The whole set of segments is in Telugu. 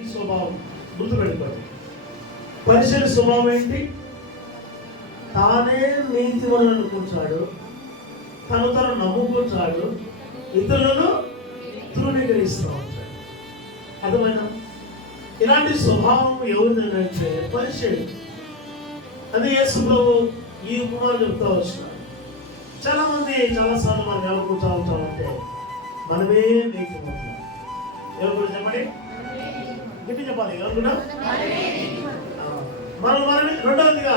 ఈ స్వభావం గుర్తుపెట్టుకోండి. పరిశీలి స్వభావం ఏంటి? తానే నీతిమంతుడు అనుకుంటాడు, తను నమ్ముకుంటాడు, ఇతరులను తృణీకరిస్తూ ఉంటాడు. అర్థమైనా? ఇలాంటి స్వభావం ఎవరిదంటే పరిశీలి. అది యేసు ప్రభు ఈ ఉపమానం చెప్తా వచ్చినాడు. చాలా మంది చాలాసార్లు మనం అనుకుంటా ఉంటామంటే మనమే నీతిమంతులు. ఎవరు కూడా చెప్పండి, గట్టి చెప్పాలి. ఎవరుకున్నా మనల్ని రెండవదిగా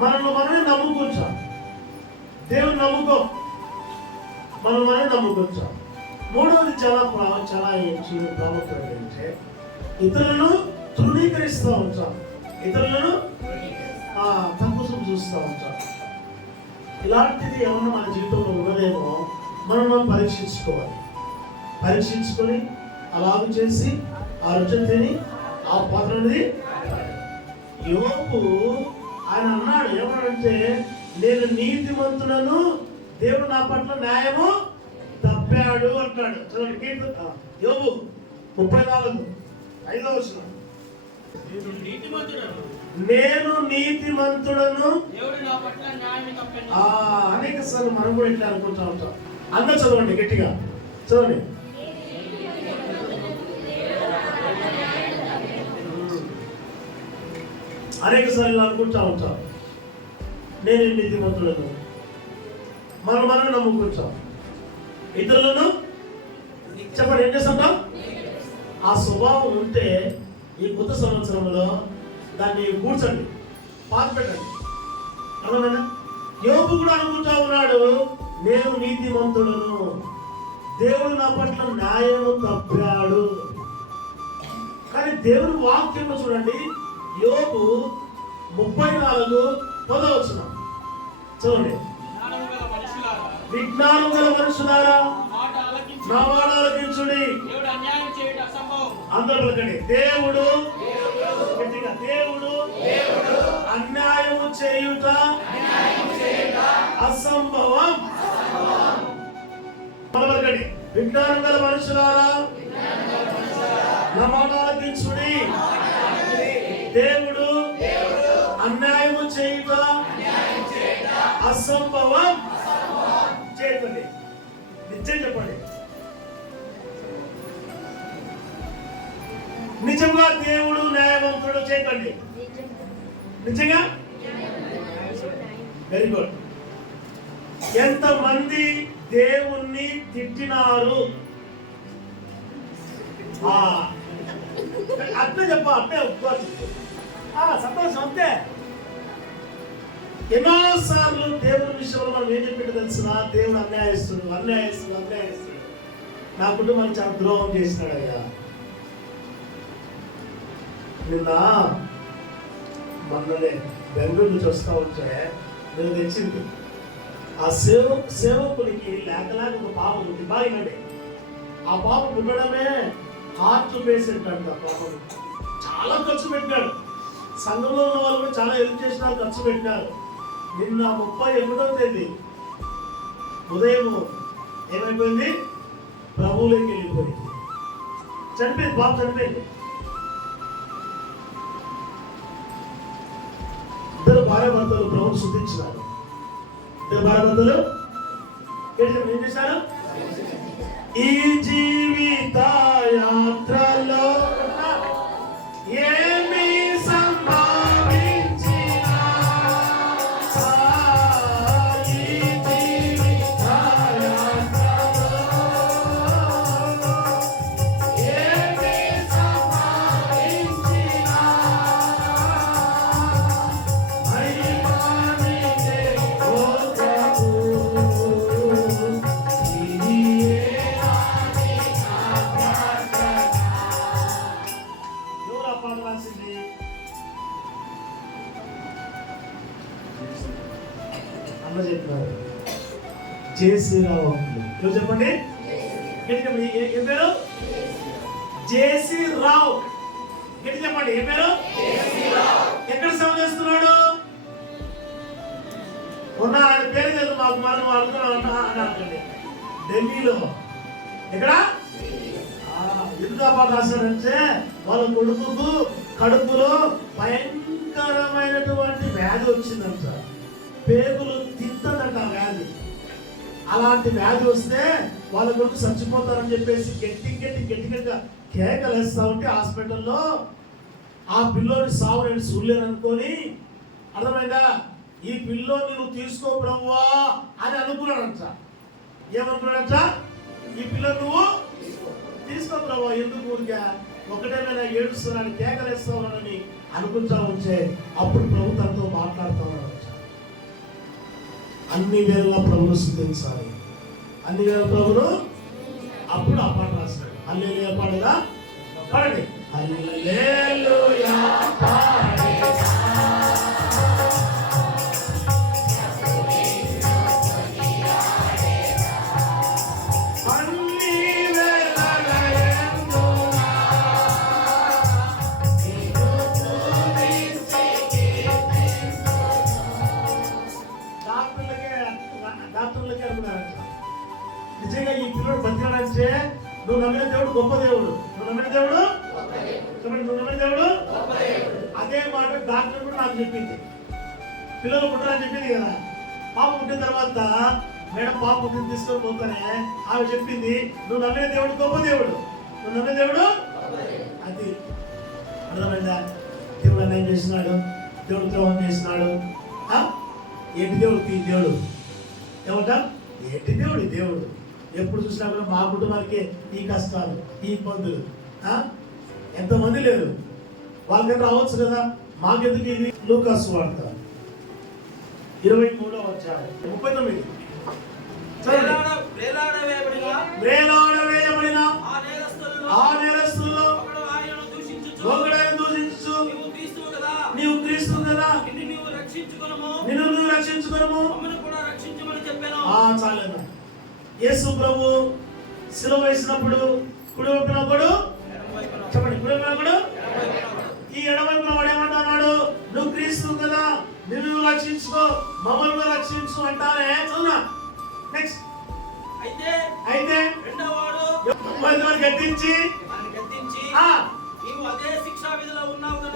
మనమే నమ్ముకుంటాం. దేవుని నమ్ముకో, మనమే నమ్ముకుంటాం. మూడవది చాలా ప్రాముఖ్యత ఏంటంటే ఇతరులను తృణీకరిస్తూ ఉంటాం, ఇతరులను తక్కువ చూస్తూ ఉంటాం. ఇలాంటిది ఏమన్నా మన జీవితంలో ఉన్నదేమో మనం పరీక్షించుకోవాలి. పరీక్షించుకొని అలాగ చేసి ఆ రుచిని తిని ఆ పాత్ర అనేది యోబు ఆయన అన్నాడు. ఏమన్నాడంటే నేను నీతిమంతులను, దేవుడు నా పట్ల న్యాయము తప్పాడు అంటాడు. చూడండి యోబు 34:5 వచనం. నేను నీతిమంతుడను, అనేక సార్లు మనం కూడా ఇట్లా అనుకుంటా ఉంటాం. అందరూ చదవండి గట్టిగా, చదవండి. అనేక సార్లు అనుకుంటా ఉంటాం, నేను నీతిమంతుడను, మనం నమ్ముకుంటాం, ఇతరులను చెప్పండి ఏం చేస్తుంటాం. ఆ స్వభావం ఉంటే ఈ కొత్త సంవత్సరంలో దాన్ని కూర్చండి, పాత పెట్టండి. అవునా? యోబు కూడా అనుకుంటా ఉన్నాడు, నేను నీతిమంతుడను, దేవుడు నా పట్ల న్యాయము తప్పాడు. కానీ దేవుని వాక్యంలో చూడండి, యోబు 34:10 చదవండి. విజ్ఞానం గల మనుషులారా నా మాట ఆలకించుడి. అందరూ పలకండి, దేవుడు అన్యాయము చేయుట అసంభవం. పలకండి, విజ్ఞానం గల మనుషులారా నా మాట ఆలకించుడి. దేవుడు అన్యాయము చేయుట అసంభవం. చేయకండి, నిజం చెప్పండి. నిజంగా దేవుడు న్యాయవంతుడు. చేయకండి, నిజంగా. Very good. ఎంతమంది దేవుణ్ణి తిట్టినారు? అట్లే చెప్ప, అట్లే సంతోషం అంతే. ఎన్నోసార్లు దేవుని విషయంలో మనం ఏం చెప్పినట్టు తెలుసునా? దేవుడు అన్యాయస్తుడు. నా కుటుంబానికి చాలా ద్రోహం చేసినాడయ్యా. నిన్న మొన్ననే బెంగళూరు నుంచి వస్తా ఉంటే నేను తెచ్చింది ఆ సేవకునికి లేక ఒక పాప ఉంది. బాగుందండి. ఆ పాప ఉండడమే హార్ట్ పేషెంట్ అంట. పాపం చాలా ఖర్చు పెట్టినాడు. సంఘంలో ఉన్న వాళ్ళు కూడా చాలా హెల్ప్ చేసినారు, ఖర్చు పెట్టినారు. నిన్న 31వ తేదీ ఉదయం ఏమైపోయింది? ప్రభువులోకి వెళ్ళిపోయింది. చనిపోయింది, బాబు చనిపోయింది. ఇద్దరు భార్యాభర్తలు ప్రభువు శుద్ధించినారు. ఇద్దరు భార్యాభర్తలు ఏం చేశారు? ఈ జీవిత యాత్రలో ఏమి అన్న చెప్పినారు జేసీ రావు. ఎవరు చెప్పండి? ఏ పేరు? జేసీ రావు. గట్టి చెప్పండి, ఏ పేరు? ఎక్కడ సేవ చేస్తున్నాడు? ఉన్న ఆయన పేరు లేదు మాకు, మనం అనుకున్నా ఢిల్లీలో. ఎక్కడ? ఇంత ఎందుకు ఆ పాట రాశారంటే వాళ్ళ కొడుకుకు కడుపులో భయంకరమైనటువంటి వ్యాధి వచ్చిందంట. పేగులు తింటదంట ఆ వ్యాధి. అలాంటి వ్యాధి వస్తే వాళ్ళ కొడుకు చచ్చిపోతారని చెప్పేసి గట్టిగా కేకలు వేస్తా ఉంటే హాస్పిటల్లో ఆ పిల్లోని సావు నేను చూడలేను అనుకొని, అర్థమైందా, ఈ పిల్లోని నువ్వు తీసుకో ప్రభువా అని అనుకున్నాడంట. ఏమనుకున్నాడంట? ఈ పిల్లని నువ్వు తీసుకో ప్రభువా, ఎందుకు ఊరిగా ఒకటేమైనా ఏడుస్తున్నాడు కేకలేస్తా ఉన్నాడని అనుకుంటా ఉంటే అప్పుడు ప్రభు తనతో మాట్లాడుతూ ఉన్నాడు. అన్ని వేళలా ప్రభును స్తుతించాలి, అన్ని వేళ ప్రభును. అప్పుడు ఆ పాట రాస్తాడు. హల్లెలూయా పాడగా పాడండి. హల్లెలూయా నిజంగా ఈ పిల్లడు బతికాడంటే నువ్వు నమ్మిన దేవుడు గొప్ప దేవుడు. నువ్వు నమ్మిన దేవుడు నువ్వు నమ్మిన దేవుడు. అదే మాట డాక్టర్ కూడా నాకు చెప్పింది. పిల్లలు పుట్టారని చెప్పింది కదా. పాప పుట్టిన తర్వాత మేడం పాప పుట్టిన తీసుకొని పోతానే ఆమె చెప్పింది, నువ్వు నమ్మిన దేవుడు గొప్ప దేవుడు, నువ్వు నమ్మిన దేవుడు. అది అర్థమైందా? దేవుడు అన్యాయం చేసినాడు, దేవుడు ద్రోహం చేసినాడు. ఏంటి దేవుడు? ఈ దేవుడు ఏమంటా? ఏంటి దేవుడు? దేవుడు ఎప్పుడు చూసినా కూడా మా కుటుంబానికి ఈ కష్టాలు, ఈ ఇబ్బందులు. ఎంతమంది లేరు, వాళ్ళకంటే రావచ్చు కదా, మాకెందుకు ఇది? లూకా సువార్త 23వ అధ్యాయం 39. వేలాడవేయబడిన ఆ నేరస్తుల్లో ఒకడైన దూషించు, నీవు క్రీస్తు కదా, నిన్ను నువ్వు రక్షించుకొనుము. చాలన్నా. యేసు ప్రభు శిలువ వేసినప్పుడు కుడివైపున ఒకడు, చెప్పండి, కుడివైపున ఒకడు, ఈ ఎడవైపున వాడు ఏమంటున్నాడు? నువ్వు క్రీస్తు కదా, నిన్ను రక్షించుకో, మమ్మల్ని రక్షించు అంటానే. చదువునా నెక్స్ట్. అయితే గద్దించి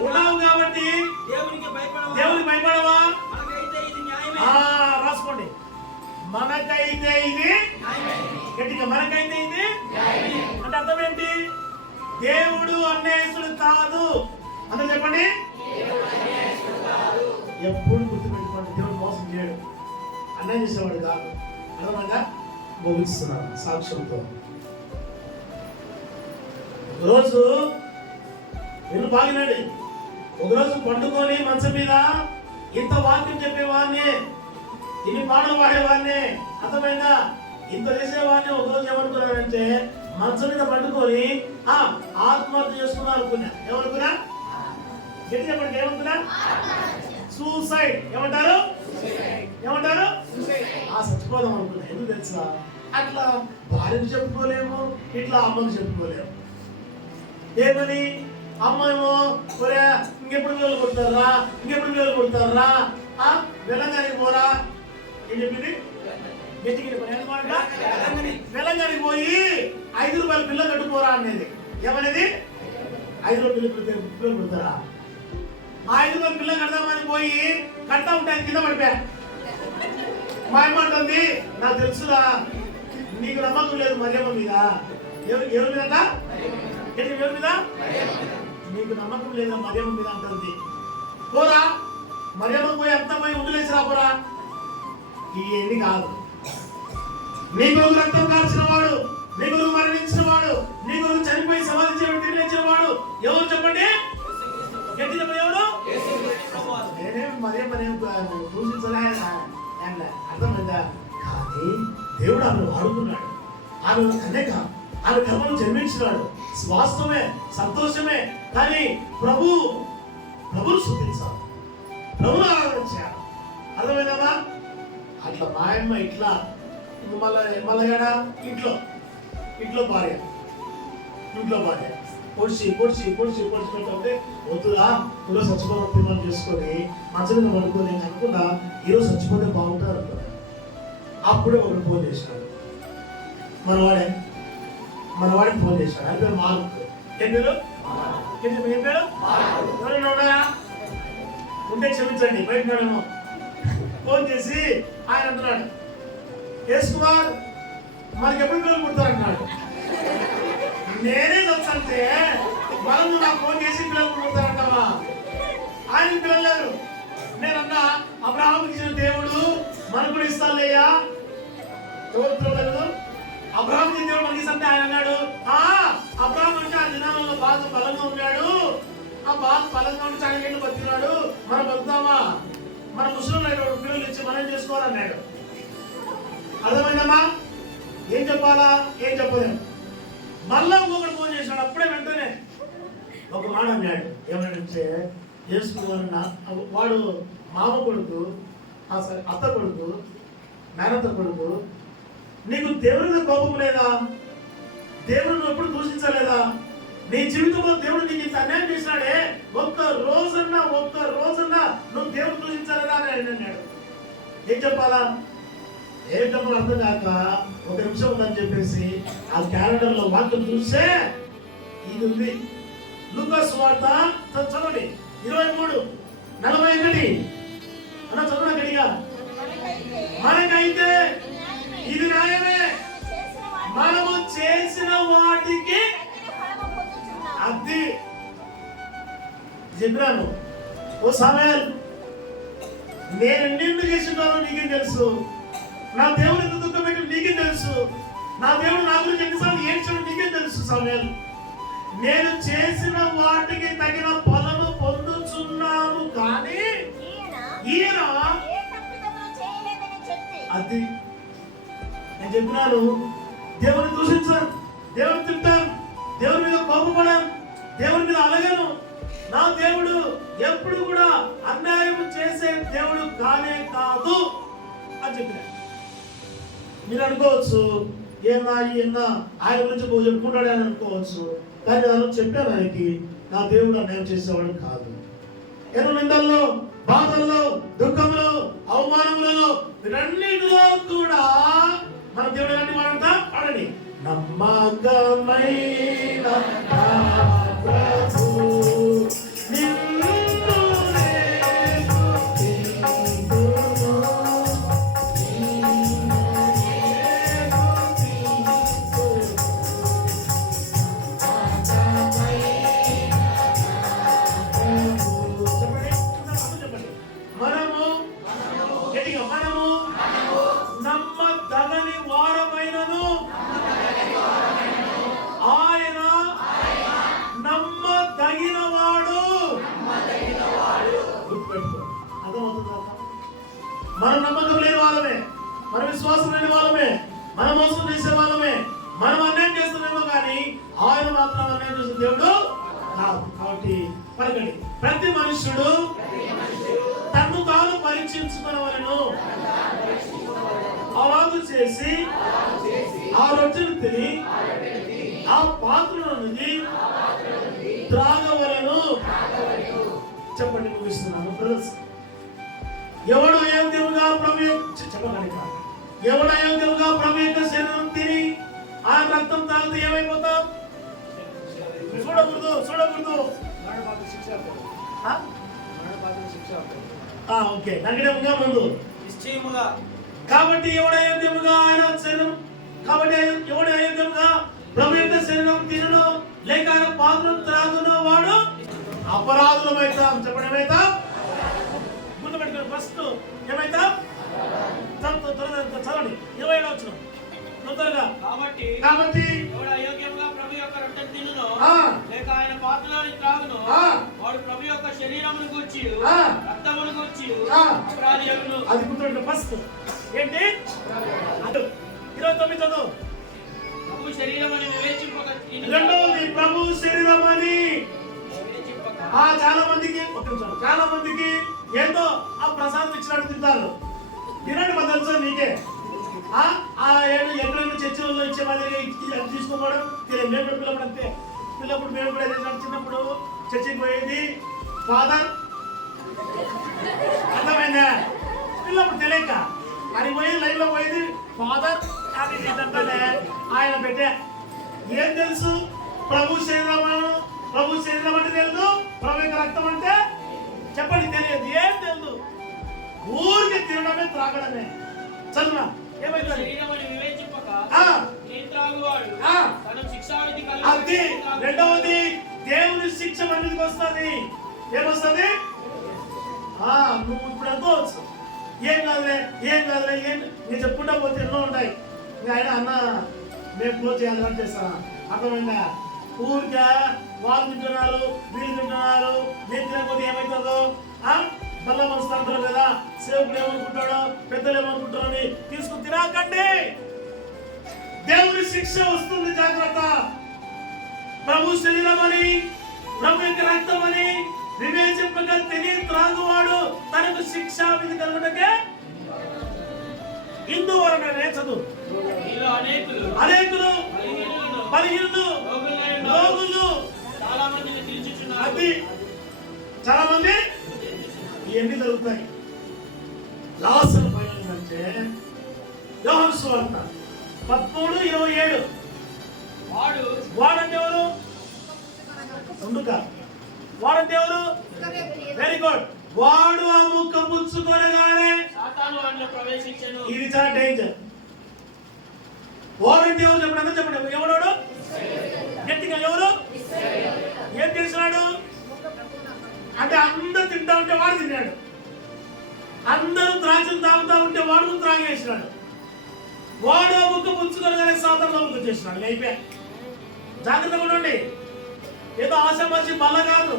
ఉన్నావు కాబట్టి దేవునికి భయపడవా? రాసుకోండి. మనకైతే ఇది గట్టిగా, మనకైతే ఇది అంటే అర్థం ఏంటి? దేవుడు అన్యాయస్తుడు కాదు. అందరూ చెప్పండి. ఎప్పుడు గుర్తుపెట్టుకోండి, దేవుడు మోసం చేయడు, అన్యాయం చేసేవాడు కాదు. అర్థమైందా? ముగిస్తున్నాను సాక్ష్యంతో. ఒకరోజు నేను బాగినాడు, ఒకరోజు పండుకొని మంచం మీద ఇంత వాక్యం చెప్పేవాడిని, ఇన్ని పాటలు పాడేవాడిని, అర్థమైందా, ఇంత చేసేవాడిని. ఒకరోజు ఏమనుకున్నానంటే మంచం మీద పట్టుకొని ఆత్మహత్య చేసుకున్నా అనుకున్నా. ఏమనుకున్నా? గట్టి చెప్పండి, ఏమనుకున్నా? సూసైడ్. ఏమంటారు? చచ్చిపోదాం అనుకున్నా. ఎందుకు తెలుసా? అట్లా భార్యకు చెప్పుకోలేము, ఇట్లా అమ్మకు చెప్పుకోలేము. ఏమని? అమ్మేమో ఇంకెప్పుడు పిల్లలు కొడతారా, వెళ్ళంగానికి పోరా. ఏం చెప్పింది? వెళ్ళంగానికి పోయి 5 రూపాయల పిల్ల కట్టుకోరా అనేది. ఏమనేది? 5 రూపాయల పిల్లలు కొడతారా? ఆ 5 రూపాయల పిల్ల కడదామని పోయి కడతా ఉంటాయి, కింద పడిపోయా. మా అమ్మ అంటుంది, నాకు తెలుసురా నీకు నమ్మకం లేదు మరియమ్మ మీద. ఎవరి మీద? ఎవరి మీద? నీకు నమ్మకం లేదా మరియమ్మ మీద అంటుంది. పోరా, మరియమ్మ పోయి అంత పోయి వదిలేసి రాపోరా. ఇవన్నీ కాదు. నీ కొరకు రక్తం కాల్చిన వాడు, నీ కొరకు మరణించిన వాడు, నీ కొరకు చనిపోయి సమాధి చేయడం తిరిగిన వాడు ఎవరు చెప్పండి? గట్టి చెప్పండి, ఎవరు? నేనేం మరియమ్మనేం దూషించలే, అర్థమైందా? కానీ దేవుడు ఆమెను వాడుకున్నాడు, ఆమె కన్యక, ఆమె గర్భంలో జన్మించినాడు. వాస్తవమే, సంతోషమే. కానీ ప్రభువును స్తుతించాలి, ప్రభువును ఆరాధించాలి. అర్థమైందమ్మా? అట్లా మా అమ్మ ఇట్లా మళ్ళా ఇంట్లో భార్య పొడిచి పెట్టే వద్దురా, ఈరోజు చచ్చిపోతే తీర్మానం చేసుకొని మంచి మీద పడుకొని అనుకున్నా, ఈరోజు చచ్చిపోతే బాగుంటుంది అనుకున్నా. అప్పుడే ఒకటి ఫోన్ చేశాడు, మనవాడికి ఫోన్ చేశాడు. ఆయన పేరు మార్క్. ఏం పేరు? ఏం పేరు? ఎవరైనా ఉన్నారా? ఉంటే క్షమించండి, బయటనేమో. ఫోన్ చేసి ఆయన అంటున్నాడు, యేసు కుమార్ మనకి ఎప్పుడు పిల్లలు పుడతారంటున్నాడు. నేనే చెప్తాంటే మనం నాకు ఫోన్ చేసి పిల్లలు పుడతారంటావా? ఆయన పిల్లలు లేరు. నేనన్నా అబ్రహాముకి ఇచ్చిన దేవుడు మనకు కూడా ఇస్తానులేయా. ఎవరు అబ్రహాముకి దేవుడు మనకి ఇస్తే ఆయన అన్నాడు, అబ్రహాం అంటే ఆ దినాలలో బాగా బలంగా ఉన్నాడు, ఆ బాగా బలంగా ఉండి చాలా ఏళ్ళు బతికినాడు, మనం బతుకుతామా? మన ముస్లింలు పిల్లలు ఇచ్చి మనం చేసుకోవాలన్నాడు. అర్థమైందమ్మా? ఏం చెప్పాలా? ఏం చెప్పలేము. మళ్ళా ఇంకొకటి ఫోన్ చేశాడు. అప్పుడే వెంటనే ఒక మాట అన్నాడు. ఏమన్నాడంటే, చేసుకున్న వాడు మామ కొడుకు, అత్త కొడుకు, మేనత్త కొడుకు, నీకు దేవుడి మీద కోపం లేదా? దేవుడిని ఎప్పుడు దూషించలేదా? నీ జీవితంలో దేవుడు నీకు ఇంత అన్యాయం చేసినాడే, ఒక్క రోజన్నా నువ్వు దేవుడు దూషించలేదా అని అన్నాడు. ఏం చెప్పాలా? ఏం చెప్పాలి అర్థం కాక ఒక నిమిషం ఉందని చెప్పేసి ఆ క్యాలెండర్ లో వాక్యం చూస్తే ఇది ఉంది. లూకా సువార్త చదవండి 23:41 అన్న చదవండి గట్టిగా. మనకైతే ఇది న్యాయమే, మనము చేసిన వాటికి అది చెప్పాను. ఓ సమయాలు నేను ఎన్నెందు చేస్తున్నానో నీకేం తెలుసు, నా దేవుడు ఎంత దుఃఖం పెట్టి నీకే తెలుసు, నా దేవుడు నా గురించి ఎన్నిసార్లు ఏడ్చాడు నీకే తెలుసు. సమయాలు నేను చేసిన వాటికి తగిన ఫలము పొందుచున్నాను, కానీ ఈయన అది నేను చెప్పినాను. దేవుని దూషించాను, దేవుని తింటాను, దేవుని మీద కోపపడాను, దేవుని మీద అలగను. నా దేవుడు ఎప్పుడు కూడా అన్యాయం చేసే దేవుడు కానే కాదు అని చెప్పినాడు. మీరు అనుకోవచ్చు, ఏమన్నా ఆయన గురించి చెప్పుకుంటాడు అని అనుకోవచ్చు, కానీ నేను చెప్పాను ఆయనకి, నా దేవుడు అన్యాయం చేసేవాడు కాదు. ఎన్నో నిందల్లో, బాధల్లో, దుఃఖంలో, అవమానములలో, వీటన్నిటిలో కూడా మన దేవుడు ఎలాంటి వాడంతా పాడండి. నమ్మకమైన నమ్మదగని వారమైనను ఆయన నమ్మదగిన వాడు. మనం నమ్మకం లేని వాళ్ళమే, మన విశ్వాసం లేని వాళ్ళమే, మన మోసం చేసే వాళ్ళమే, మనం అన్యాయం చేస్తున్నామో కానీ ఆయన మాత్రం అన్యాయం చేసిన దేవుడు కాదు. కాబట్టి పలకండి, ప్రతి మనుష్యుడు తను తాను పరీక్షించుకున్నవలను అలాగే చేసి ఆ రొట్టెను తిని ఆ పాత్రలో నుండి త్రాగవలను. చెప్పండి, ముగిస్తున్నాను. ఎవడు అయోగ్యముగా ప్రభు యొక్క శరీరం తిని ఆ రక్తం తాగితే ఏమైపోతాం? చూడకూడదు. ఓకే, నగడముగా ముందు నిశ్చయముగా. కాబట్టి ఎవడు అయోగ్యముగా ప్రభు యొక్క శరీరం తినను లేక ఆయన పాత్రను త్రాగును వాడు అపరాధులమైతాం. చెప్పండి, ఏమైతాం? గుర్తుపెట్టుకోండి. ఫస్ట్ ఏమైతాం? చదవండి 27వ వచనం తొందరగా. కాబట్టి ఎవడు అయోగ్యముగా ప్రభు యొక్క రొట్టెను తినును లేక ఆయన పాత్రలోని త్రాగును వాడు ప్రభు యొక్క శరీరమును గూర్చి రక్తమును గూర్చి అపరాధియగును. అది గుర్తుపెట్టుకోండి. ఫస్ట్ ఏంటి? 29 చదువు. ప్రభు శరీరమని వివేచింపక. రెండవది ప్రభు శరీరమని. చాలా మందికి ఏదో ఆ ప్రసాదం ఇచ్చినట్టు తింటారు. తినండి, మన తెలుసు నీకే. ఎక్కడైనా చర్చలలో ఇచ్చే మాదిరిగా తీసుకోవడం మేము పిల్లప్పుడు అంతే. పిల్లప్పుడు మేము కూడా చిన్నప్పుడు చర్చికి పోయేది. ఫాదర్ అర్థమైందా? పిల్లప్పుడు తెలియక అది పోయి లైన్ లో పోయేది. ఫాదర్ అది ఆయన పెట్టే. ఏం తెలుసు? ప్రభు శరీరమును ప్రభు శరీరం అంటే తెలుసు, ప్రభు యొక్క రక్తం అంటే చెప్పండి తెలియదు, ఏం తెలుసు. ఊరికి తినడమే త్రాగడమే. చదువునా ఏమైంది? అది రెండవది దేవుని శిక్ష మనకి వస్తుంది. ఏమొస్తుంది? నువ్వు ఇప్పుడు అనుకోవచ్చు, ఏం కాదులే ఏం నేను చెప్పుకుంటా పోతే ఎన్నో ఉంటాయి. ఆయన అన్న మేము క్లోజ్ చేయాలని చేస్తాను, అర్థమైందా? ఊరికే వాళ్ళు తింటున్నారు, వీళ్ళు తింటున్నారు, నేను తినకపోతే ఏమవుతుందో మళ్ళా మనసు అంటారు కదా, సేవకుడు ఏమనుకుంటాడో, పెద్దలు ఏమనుకుంటారని తీసుకుని తినకండి. దేవుని శిక్ష వస్తుంది, జాగ్రత్త. ప్రభు శరీరం అని, ప్రభు యొక్క రక్తం అని వివేచింపగా తిని త్రాగువాడు తనకు శిక్షా విధి కలుగుటకే ఇందువలననే. చదువు అనేకులు బలహీనులు రోగులు అది చాలా మంది ఇవన్నీ జరుగుతాయి. లాస్ట్ ఫైనల్ అంటే యోహాను సువార్త 13:27 వాడంటే ఎవరు? వాడంటే ఎవరు? Very good. వాడు ఆ ముక్క పుచ్చుకొనగానే ఇది చాలా డేంజర్. వాడంటే ఎవరు చెప్పండి? ఎవడు? గట్టిగా ఎవరు? ఏం చేసినాడు అంటే అందరూ తింటా ఉంటే వాడు తిన్నాడు, అందరూ ద్రాక్షలు తాగుతా ఉంటే వాడు త్రాగేసినాడు. వాడు ఆ ముక్క పుచ్చుకొనగానే సాధారణ ముక్క చేసినాడు. అయిపోయా. జాగ్రత్తగా ఉండండి. ఏదో ఆశామాసి బల్ల కాదు,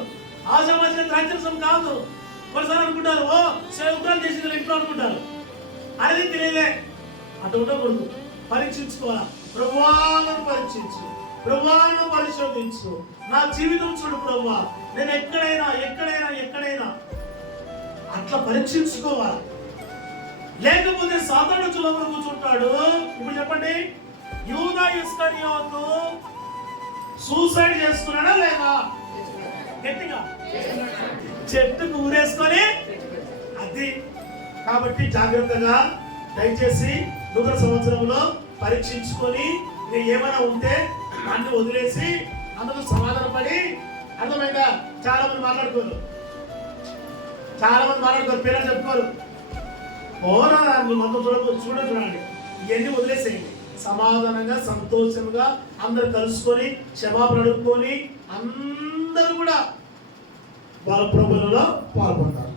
ఆశామాసి ద్రాక్షరసం కాదు. ఒకసారి అనుకుంటారు, ఓ సేవకురాలు చేసింది ఇంట్లో అనుకుంటారు, అనేది తెలియదే. అటు ఉండకూడదు. పరీక్షించుకోవాలా. ప్రభువాను పరీక్షించు, ప్రభువాను పరిశోధించు. నా జీవితం చూడు ప్రభువా, నేను ఎక్కడైనా అట్లా పరీక్షించుకోవాలి. లేకపోతే సాధారణ చులవలో కూర్చుంటాడు. ఇప్పుడు చెప్పండి, యూదా ఇస్కరియోతు సూసైడ్ చేసుకున్నాడా లేదా? గట్టిగా చెట్టుకు ఊరేసుకొని అది. కాబట్టి జాగ్రత్తగా దయచేసి నూతన సంవత్సరంలో పరీక్షించుకొని నేను ఏమైనా ఉంటే అన్ని వదిలేసి అందులో సమాధానపడి, అర్థమైందా? చాలా మంది మాట్లాడుకోరు, పేరు చెప్పుకోరు. ఓరా మొత్తం చూడండి, ఇవన్నీ వదిలేసేయండి. సమాధానంగా సంతోషంగా అందరు కలుసుకొని క్షమాపణ అడుక్కొని అందరూ కూడా వాళ్ళ ప్రభువులలో పాల్గొంటారు.